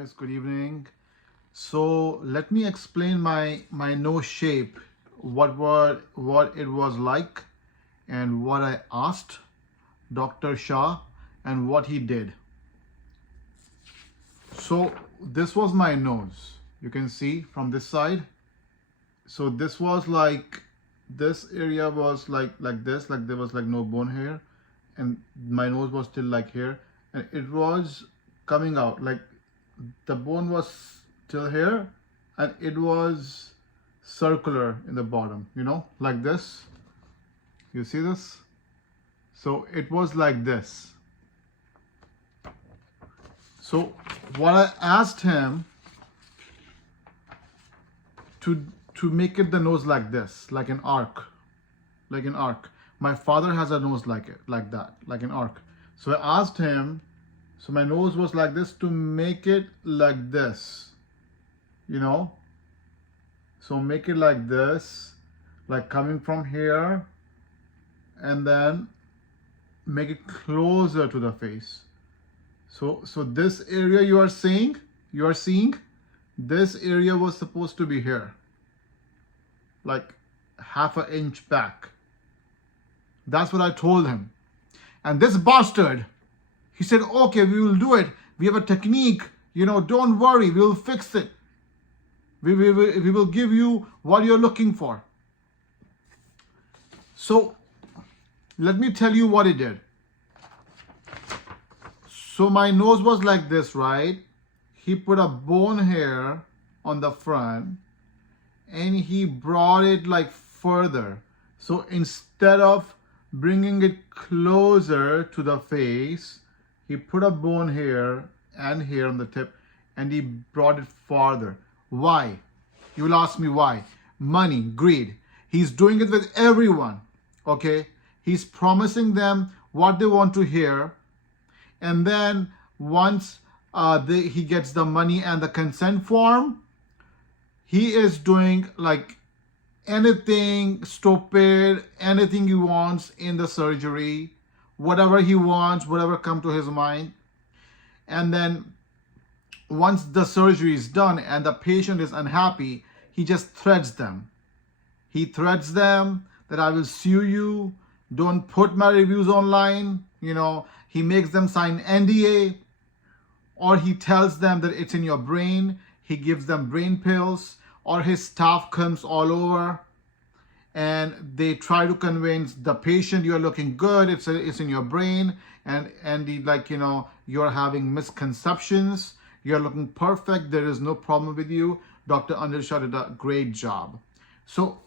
guys, good evening. So let me explain my nose shape, what it was like, and what I asked Dr. Shah and what he did. So this was my nose. You can see from this side. So this was like, this area was like this, like there was like no bone here, and my nose was still like here, and it was coming out like the bone was still here, and it was circular in the bottom, like this. You see this? So it was like this. So what I asked him to make it the nose like this, like an arc, My father has a nose like that, like an arc. So I asked him, so my nose was like this, to make it like this, So make it like this, like coming from here, and then make it closer to the face. So this area you are seeing, this area was supposed to be here, like half an inch back. That's what I told him. And this bastard, he said, okay, we will do it. We have a technique, don't worry, we will fix it. We will give you what you're looking for. So let me tell you what he did. So my nose was like this, right? He put a bone here on the front, and he brought it like further. So instead of bringing it closer to the face, he put a bone here and here on the tip, and he brought it farther. Why? You will ask me why. Money, greed. He's doing it with everyone, okay? He's promising them what they want to hear, and then once he gets the money and the consent form, he is doing like anything stupid, anything he wants in the surgery, whatever he wants, whatever comes to his mind. And then once the surgery is done and the patient is unhappy, he just threats them. He threats them that I will sue you, don't put my reviews online, He makes them sign NDA, or he tells them that it's in your brain. He gives them brain pills, or his staff comes all over and they try to convince the patient you're looking good, it's in your brain, and you're having misconceptions, you're looking perfect, there is no problem with you. Dr. Anil Shah did a great job. So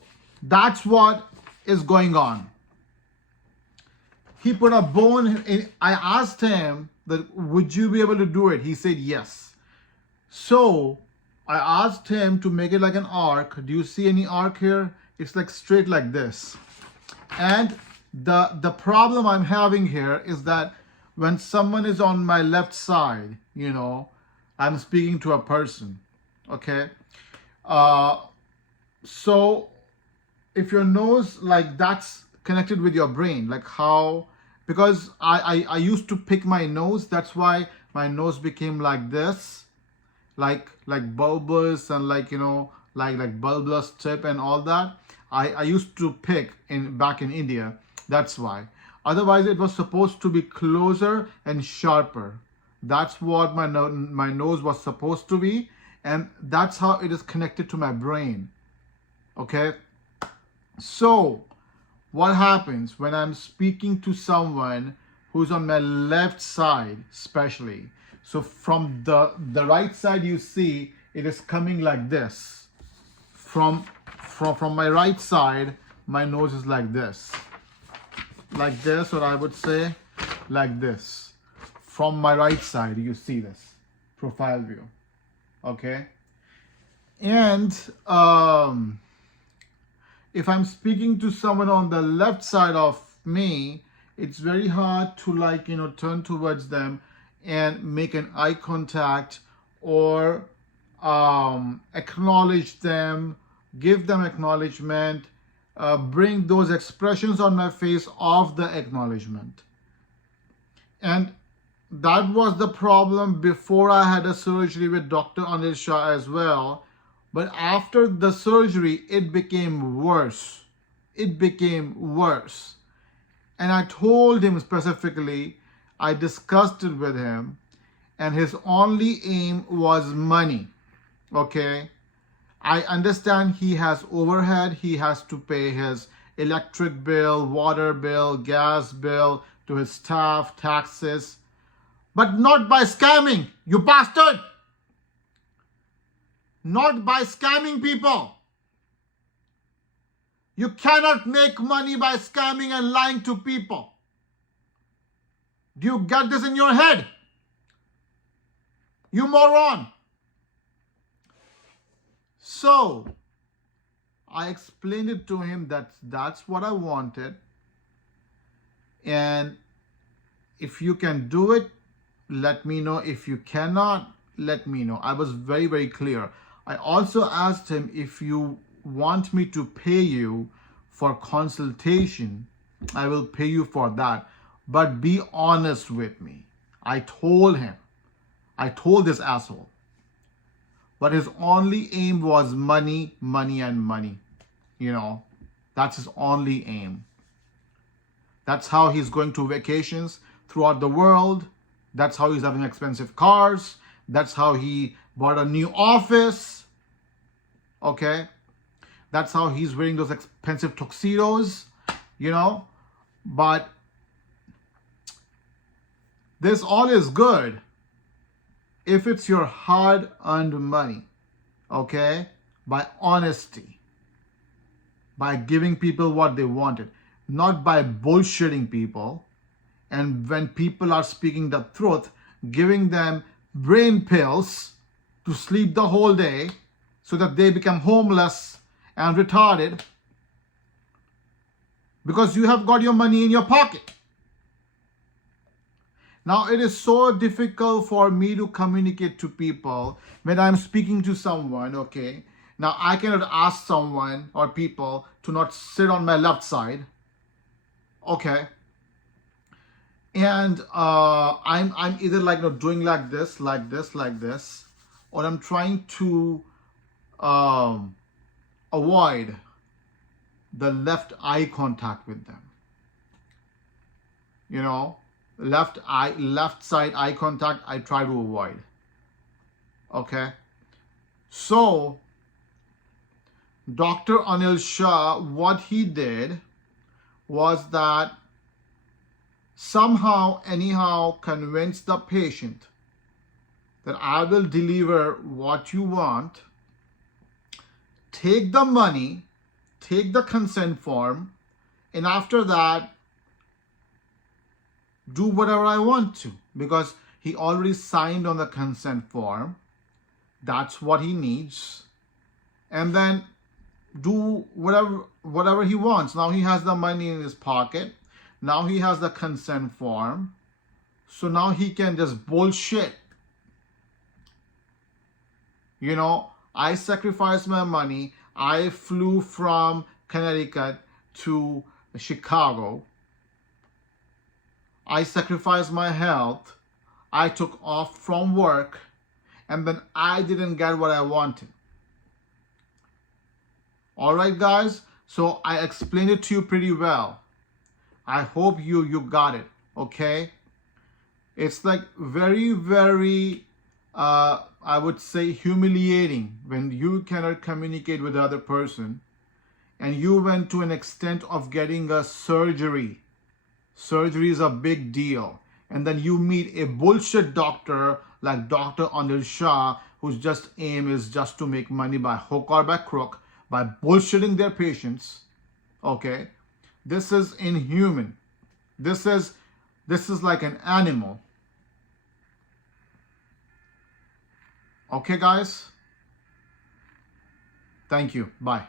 that's what is going on. He put a bone in. I asked him that, would you be able to do it? He said yes. So I asked him to make it like an arc. Do you see any arc here? It's like straight like this. And the problem I'm having here is that when someone is on my left side, I'm speaking to a person, okay? So if your nose, like that's connected with your brain, like how, because I used to pick my nose, that's why my nose became like this, like bulbous and like bulbous tip and all that. I used to pick back in India, that's why. Otherwise it was supposed to be closer and sharper. That's what my nose was supposed to be, and that's how it is connected to my brain, okay? So what happens when I'm speaking to someone who's on my left side, especially? So from the right side, you see it is coming like this. From my right side, my nose is like this, or I would say like this. From my right side, you see this profile view, okay? And if I'm speaking to someone on the left side of me, it's very hard to turn towards them and make an eye contact, or acknowledge them, give them acknowledgement, bring those expressions on my face of the acknowledgement. And that was the problem before I had a surgery with Dr. Anil Shah as well. But after the surgery, it became worse. It became worse. And I told him specifically, I discussed it with him, and his only aim was money. Okay? I understand he has overhead, he has to pay his electric bill, water bill, gas bill to his staff, taxes, but not by scamming, you bastard! Not by scamming people. You cannot make money by scamming and lying to people. Do you get this in your head? You moron. So, I explained it to him that that's what I wanted. And if you can do it, let me know. If you cannot, let me know. I was very, very clear. I also asked him, if you want me to pay you for consultation, I will pay you for that. But be honest with me. I told him. I told this asshole. But his only aim was money, money, and money. You know, that's his only aim. That's how he's going to vacations throughout the world. That's how he's having expensive cars. That's how he bought a new office. Okay? That's how he's wearing those expensive tuxedos, you know? But this all is good if it's your hard-earned money, okay? By honesty, by giving people what they wanted, not by bullshitting people. And when people are speaking the truth, giving them brain pills to sleep the whole day so that they become homeless and retarded because you have got your money in your pocket. Now, it is so difficult for me to communicate to people when I'm speaking to someone, okay? Now, I cannot ask someone or people to not sit on my left side, okay? And I'm either like doing like this, like this, like this, or I'm trying to avoid the left eye contact with them. You know, left side eye contact, I try to avoid. Okay. So, Dr. Anil Shah, what he did was that somehow, anyhow, convince the patient that I will deliver what you want, take the money, take the consent form, and after that, do whatever I want to, because he already signed on the consent form. That's what he needs. And then do whatever he wants. Now he has the money in his pocket. Now he has the consent form. So now he can just bullshit. You know, I sacrificed my money. I flew from Connecticut to Chicago. I sacrificed my health. I took off from work. And then I didn't get what I wanted. All right, guys. So I explained it to you pretty well. I hope you got it. Okay. It's like very, very, I would say, humiliating when you cannot communicate with the other person and you went to an extent of getting a surgery. Surgery is a big deal. And then you meet a bullshit doctor like Dr. Anil Shah, whose just aim is just to make money by hook or by crook, by bullshitting their patients. Okay? This is inhuman. This is like an animal. Okay, guys? Thank you. Bye.